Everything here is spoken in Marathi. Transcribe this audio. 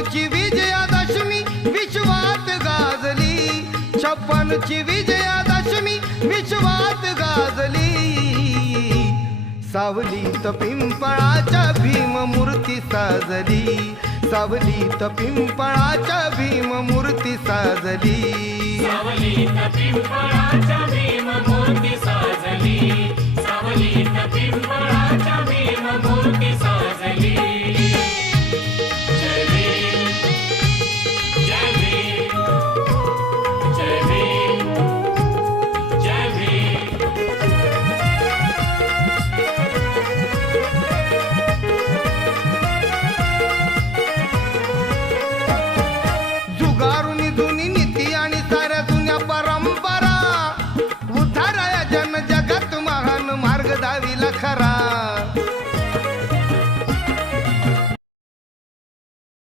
छप्पनची विजयादशमी विश्वात गाजली, छप्पनची विजयादशमी विश्वात गाजली। सावलीत पिंपळाच्या भीम मूर्ती साजली, सावलीत पिंपळाच्या भीम मूर्ती साजली, सावलीत पिंपळाच्या भीम मूर्ती साजली, सावलीत पिंपळा